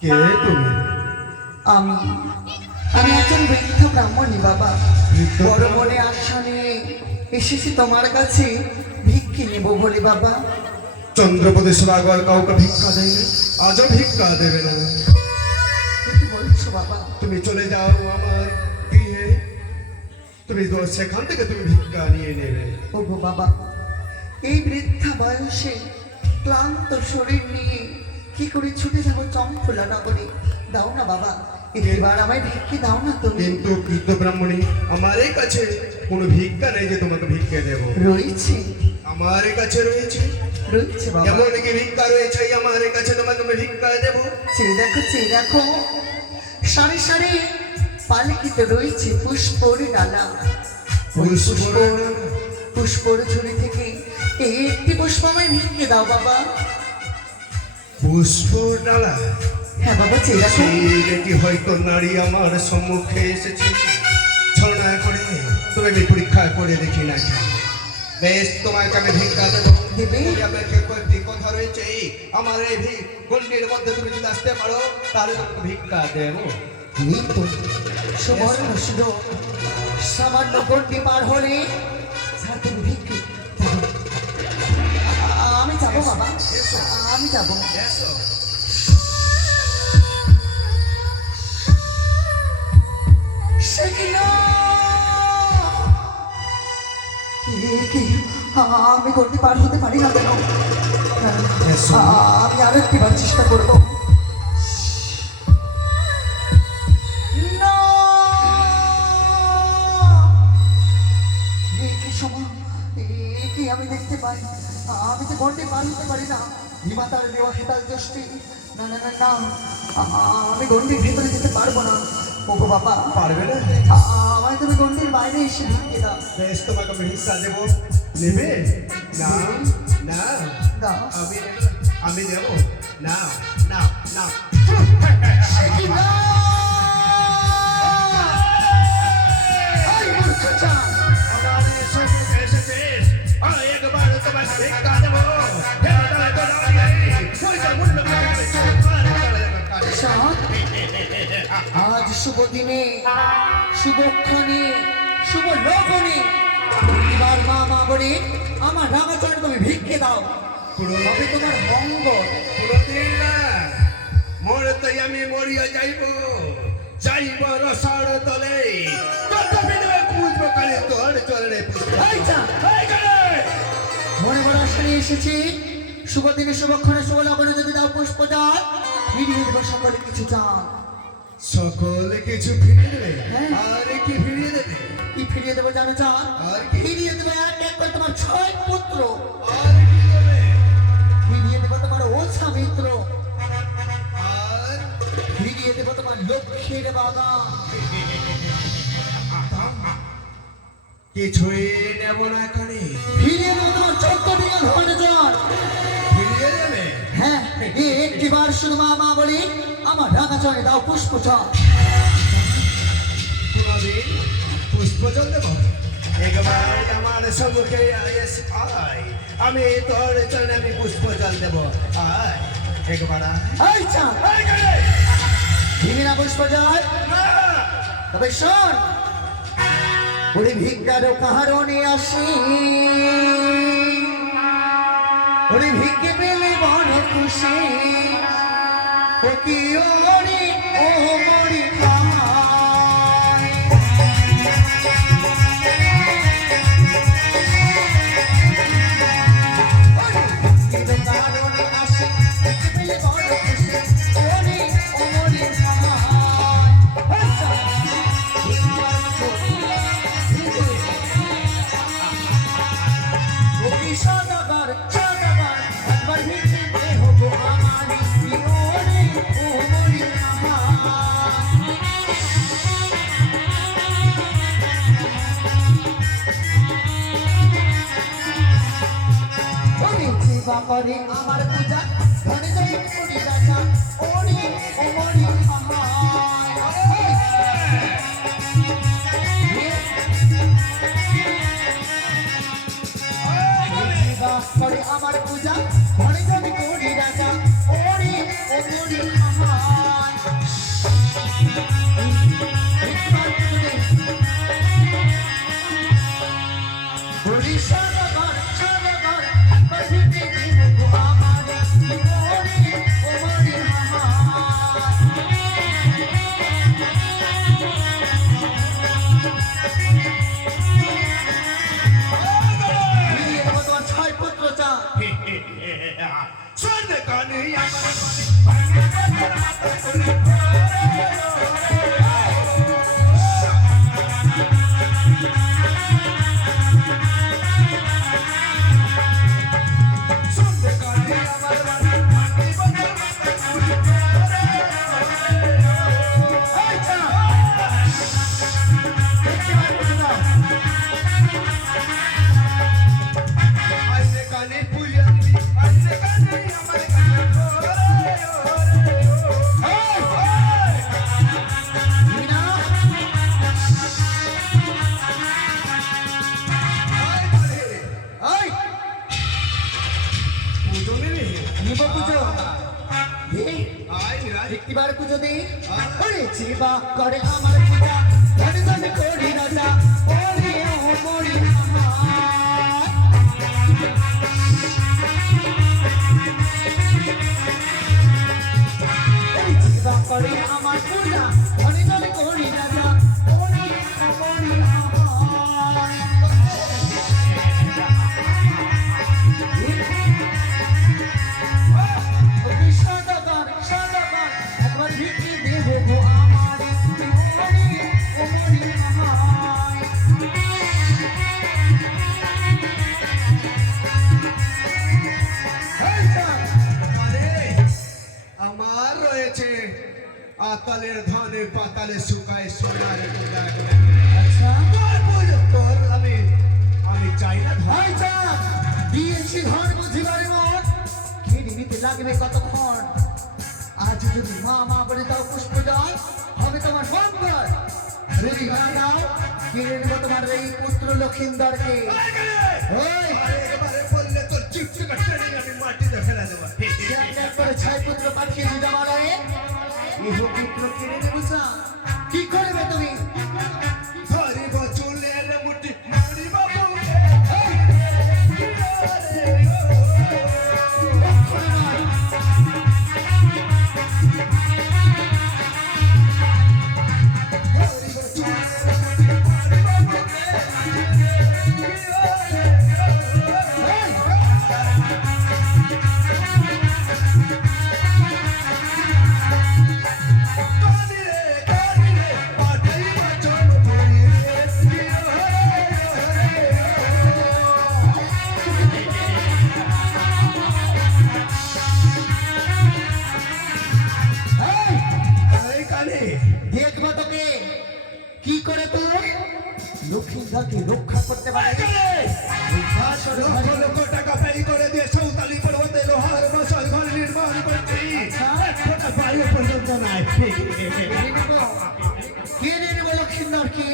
কে তুমি? আমি। আমি একজন বৃদ্ধ ব্রাহ্মণী বাবা। বড় মনে আশা নিয়ে এসেছি তোমার কাছে। ভিক্ষি নেব বলে বাবা। চন্দ্রপদে সুরাগর কাউকে ভিক্ষা দেয়নি? আজও ভিক্ষা দেবে না। কি বলছো বাবা। তুমি চলে যাও আমার গৃহে। তুমি তো সেখান থেকে তুমি ভিক্ষা নিয়ে নেবে। ওগো বাবা এই বৃদ্ধা বয়সে ক্লান্ত শরীর নিয়ে কি করে ছুটে যাব চম্পলা নগরে? দাও না বাবা এবার আমায় ভিক্ষি দাও না তুমি। কিন্তু বৃদ্ধ ব্রাহ্মণী আমার কাছে কোনো ভিক্ষা নেই যে তোমাকে ভিক্ষা দেব। রয়েছে। আমার কাছে রয়েছে। রয়েছে বাবা। এমন কি ভিক্ষা রয়েছে আমার কাছে তোমাকে আমি ভিক্ষা দেব? চেয়ে দেখো চেয়ে দেখো। সারি সারি পালকিতে রয়েছে পুষ্পর ডালা। ওই পুষ্প পুষ্পর ঝুড়ি থেকে এই একটি পুষ্প আমায় ভিক্ষে দাও বাবা। পুষ্প ডালা। হ্যাঁ বাবা চেয়ে হয়তো নারী আমার সম্মুখে এসেছে। ছড়না করে তবে আমি পরীক্ষা করে দেখি না বেশ তোমাকে আমি ভিক্ষা দেবো। কথা রয়েছে। আমার এই গন্ডির মধ্যে তুমি যদি আসতে পারো তাহলে তোমাকে ভিক্ষা দেবো। সুবর্ণ সামান্য গন্ডি পার হলে যাব বাবা আমি যাব? আমি গন্ডি পার হতে পারি না কেন আমি আরও একটিবার চেষ্টা করব সময়? এ কি আমি দেখতে পাই? আমি তো পার হতে পারি না। হিমাতার দেওয়া হেতাল যষ্টি না না না না। আমি গন্ডির ভেতরে যেতে পারব না। ওগো বাবা। পারবে না? আমায় তুমি গন্ডির বাইরে এসে ঢুকিয়ে দাও। বেশ তোমাকে ভিক্ষা দেবো। নেবে? না না। না আমি আমি দেব? না না না? শুভ দিনে শুভক্ষণে শুভ লগনে এবার মা মা বলে আমার রাঙাচরণ তুমি ভিক্ষে দাও। তবে তোমার মঙ্গল কোনোদিন না। মরতেই আমি মরিয়া যাইব। যাইব রসার তলে। পুজবো কালে তোর কালে! মনে মনে নিয়ে এসেছি। শুভ দিনে শুভক্ষণে শুভ লগনে যদি দাও পুষ্প দেবো সকলে কিছু চান। সকলে কিছু ফিরিয়ে দেবে। হ্যাঁ। আর কি ফিরিয়ে দেবে? কি ফিরিয়ে দেবো জানো চান আর কি? ফিরিয়ে দেবো এক এক করে তোমার ছয় পুত্র। আর কি দেবে? ফিরিয়ে দেবো তোমার ওছা মিত্র। আর? ফিরিয়ে দেবো তোমার লক্ষ্মীর বাবা। কিছুই নেব না এখানে। ফিরিয়ে দেবো তোমার চোদ্দ দিনের ধনে জ্বর চলে দাও পুষ্প চল কোনদিন পুষ্প জল দেব একবার আমার সম্মুখে আয় আমি তোর চরণে আমি পুষ্প জল দেব আয় একবার আয়। চাঁদ! দিবি না পুষ্প জল না! তবে শোন ওরে ভিক্ষার কারণে আসি ওরে ভিক্ষে পেলে বড় খুশি ও কি ও মরি করে আমার পূজা। ধরে ধরে করি রাজা ওরে ও আমার পূজা ঘরে যাবে করি রাজা ওরে ও শোন কানে নিব পুজো। একটিবার পুজো দে ওরে জীবা করে আমার পূজা। ধরে ধরে করি রাজা ওরে মরি করে আমার পূজা। আতালের ধানে পাতালে শুকায় সোনার আচ্ছা। আমি আমি চাই না ভাই চাঁদ দিয়েছি ধর বুঝিবার মন। খেয়ে নিতে লাগবে কতক্ষণ? আজ যদি মা মা বলে দাও পুষ্প জল হবে তোমার মঙ্গল। যদি না দাও নেব তোমার এই পুত্র লক্ষিন্দরকে। ওই। বললে তোর চিপচি কাটতে আমি মাটিতে ফেলে দেবো। পুত্র পাঠিয়ে দিতে পারে ইহ পুত্র কিনে নেব চা কি করবে তুমি? ফোঁটা বায়ু পর্যন্ত নাই কিনে নেব কিনে নেব লক্ষ্মীধরকে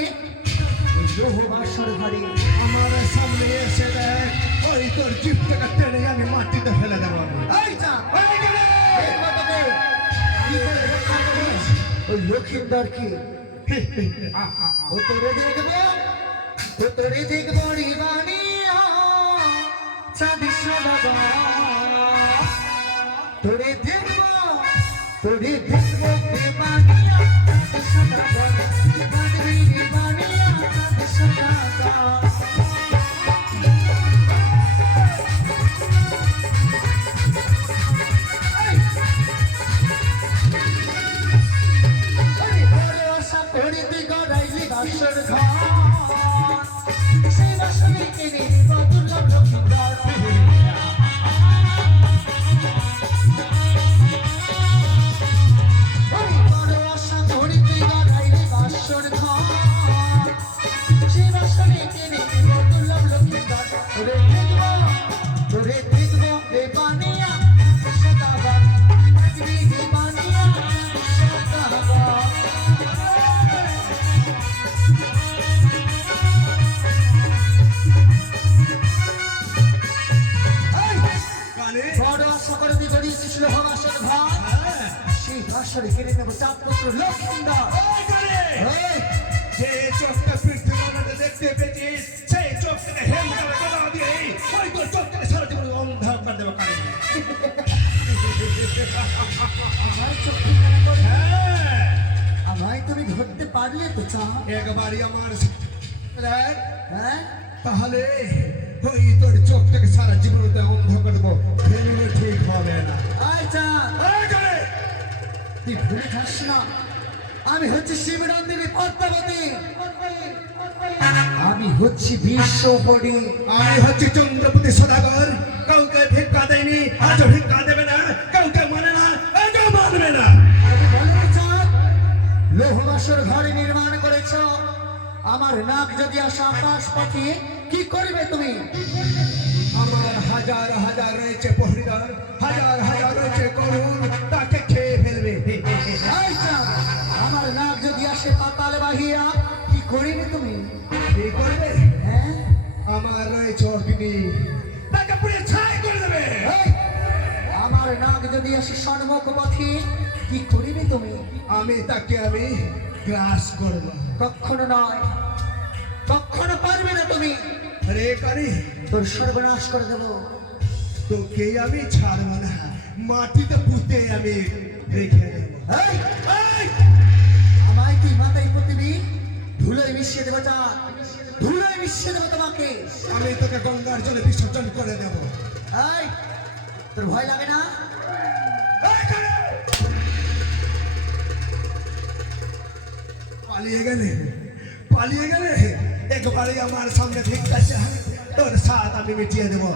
ওই লোহ বাসর ঘরে তোর কি তোরে দেখব রিবানিয়া চাঁদি সাদা রিবানিয়া চাঁদি সাদা ওরে বড় আশা বছরে কেড়ে নেব চাঁদ পুত্র করে! এই, যে চোখটা পৃথিবীতে দেখতে পেয়েছিস আমায় তুমি ধরতে পারলে তো চা একবারই আমার হ্যাঁ? তাহলে ওই তোর চোখটাকে সারা জীবন অন্ধ করে দেবো ফেললে ঠিক হবে না। করে! তুই ভুলে যাস না। আমি হচ্ছে শিবনন্দিনী পদ্মাবতী। আমি হচ্ছি বিশ্বপরি আমি হচ্ছে চন্দ্রপতি সদাগর। ঘরে নির্মাণ করেছ? আমার নাক যদি আসা আকাশ পথে কি করবে তুমি? আমার হাজার হাজার রয়েছে পহরিদার হাজার হাজার রয়েছে করুণ তাকে খেয়ে ফেলবে। আমার নাক যদি আসে পাতালে বাহিয়া কি করিবে তুমি? কি করবে? হ্যাঁ? আমার রয়েছে অগ্নি তাকে পুড়ে ছাই করে দেবে। আমার নাক যদি আসে সন্মুখ পথে কি করিবে তুমি? আমি তাকে আমি গ্রাস করব। কখনো নয়। কখনো পারবে না তুমি। রে কারি তোর সর্বনাশ করে দেবো। তোকে আমি ছাড়বো না। মাটিতে পুঁতে আমি রেখে দেবো! আমায় তুই মাথায় প্রতিবি ধুলোয় মিশিয়ে দেবো চা ধুলোয় মিশিয়ে দেবো তোমাকে। আমি তোকে গঙ্গার জলে বিসর্জন করে দেবো। এই তোর ভয় লাগে না? পালিয়ে গেলে পালিয়ে গেলে একবারে আমার সামনে ভিক্ষা তোর সাথ আমি মিটিয়ে দেবো?